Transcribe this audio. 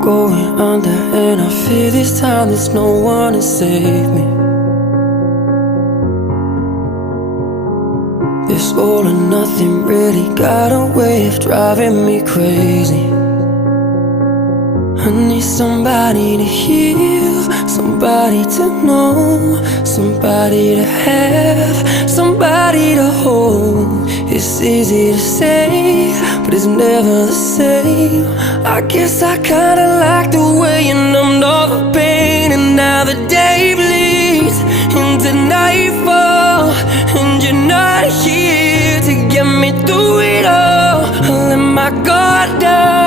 going under, and I fear this time there's no one to save me. This all or nothing really got a way of driving me crazy. I need somebody to heal, somebody to know, somebody to have, somebody to hold. It's easy to say, but it's never the same. I guess I kinda like the way you numbed all the pain, and now the day bleeds into nightfall, and you're not here to get me through it all. I let my guard down,